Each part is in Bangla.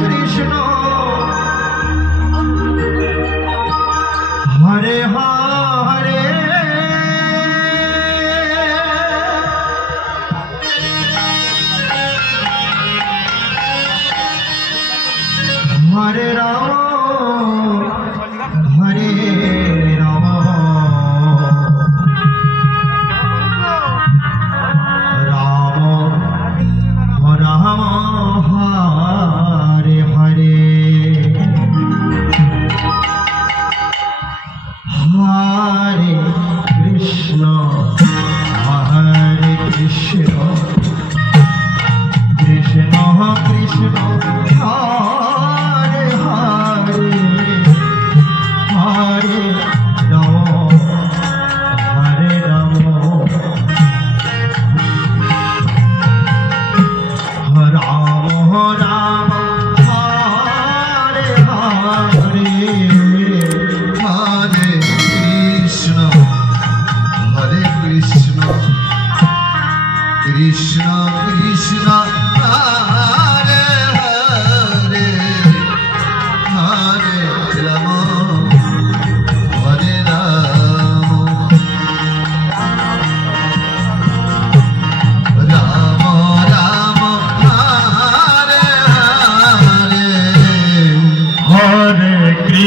Krishna.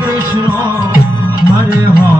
કૃષ્ણ હરે હરે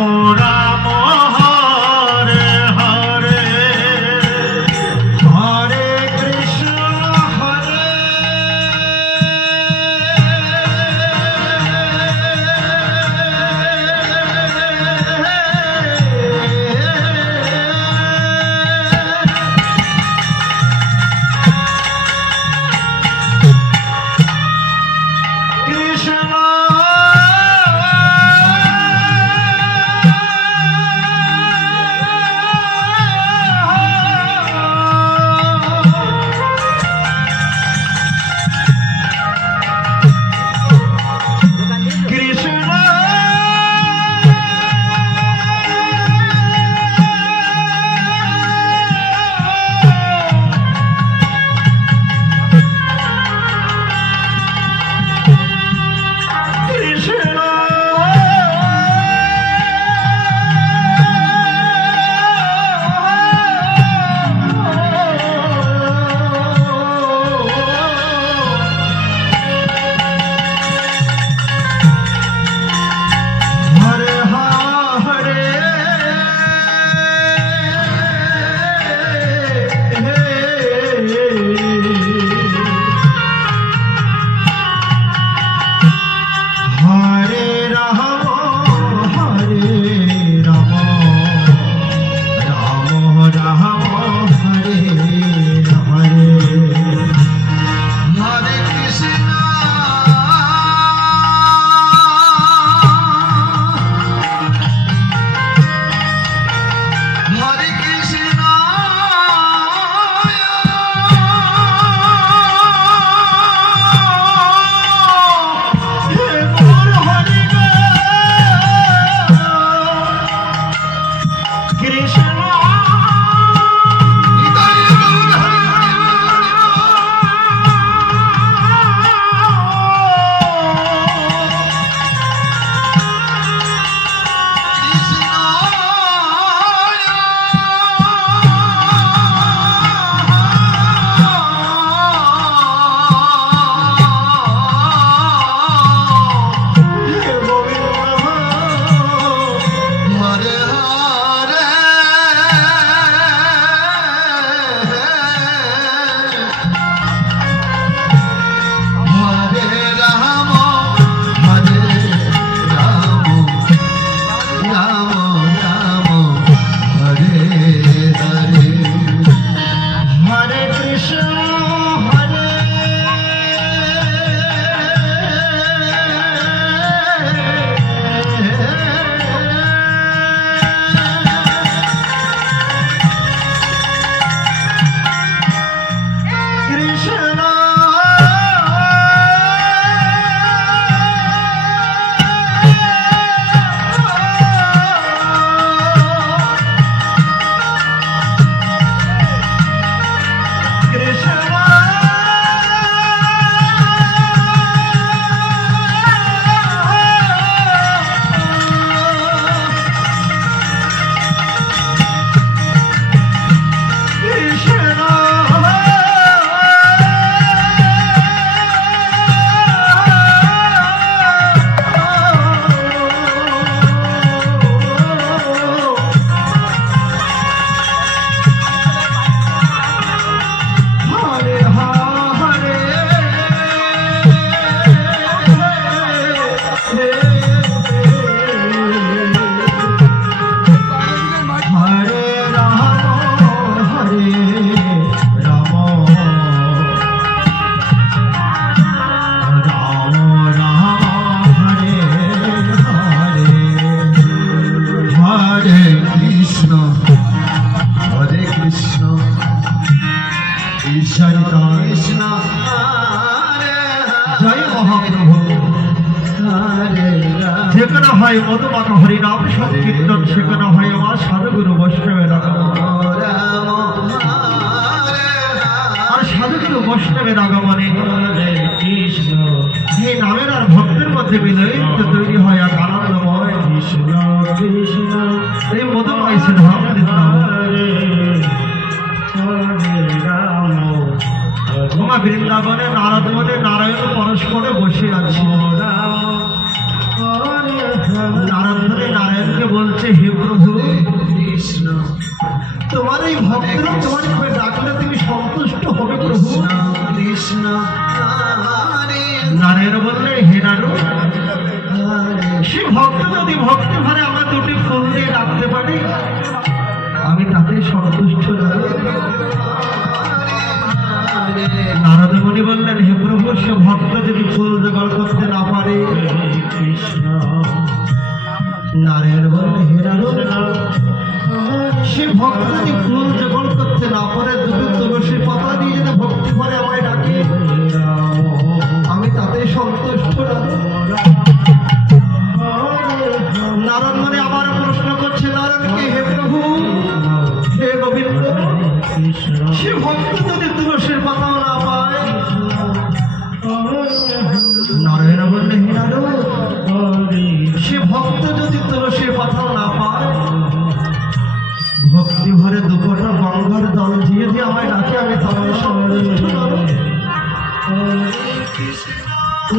Mora, Mora. হয় মধুমাখা হরিনাম, সংকীর্তন সেখানে হয় আমার সাধুগুরু বৈষ্ণবের আর সাধুগুরু বৈষ্ণবের আগমনে এই নামের আর ভক্তের মধ্যে মিলয়িত তৈরি হয় এক আনন্দময় এই মধুময় তোমা বৃন্দাবনে নারদ মনে নারায়ণ পরস্পরে বসে আছে। প্রভু কৃষ্ণ নারায়ণ ভক্ত যদি ভক্তি আমি তাতে সন্তুষ্ট নারদ মুনি বললেন, হে প্রভু, সে ভক্ত যদি ফুল জোগাড় করতে না পারে? কৃষ্ণ নারায়ণ বললেন হে নারদ সে ভক্ত যদি ফুল জোগাড় করতে না পারে দুটো তুলসী পাতা দিয়ে যদি ভক্তি করে আমায় ডাকে।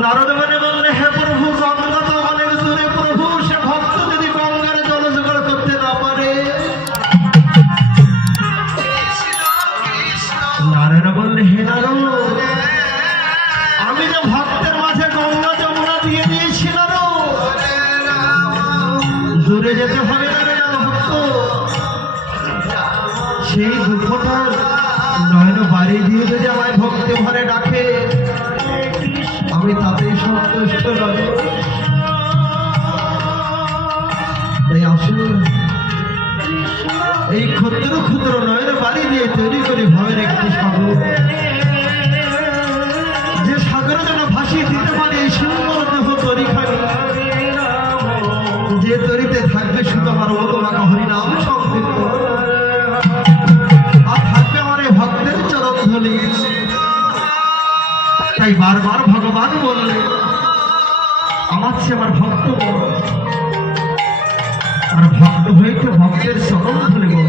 নারদ মানে বললে, হে প্রভু গঙ্গা তো অনেক দূরে প্রভু, সে ভক্ত যদি গঙ্গার জল জোগাড় করতে না পারে? নারায়ণ বললে, হে নারদ, আমি যে ভক্তের মাঝে গঙ্গা যমুনা দিয়ে দিয়েছি দূরে যেতে হবে ভক্ত। সেই দুঃখটার নয়ন বাড়ি দিয়ে যদি আমায় ভক্তি ভরে ডাকে 嗯，对，对，বারবার ভগবান বললে, আমার সে আমার ভক্ত বড়। আর ভক্ত হইতে ভক্তের স্মরণ ধরে বল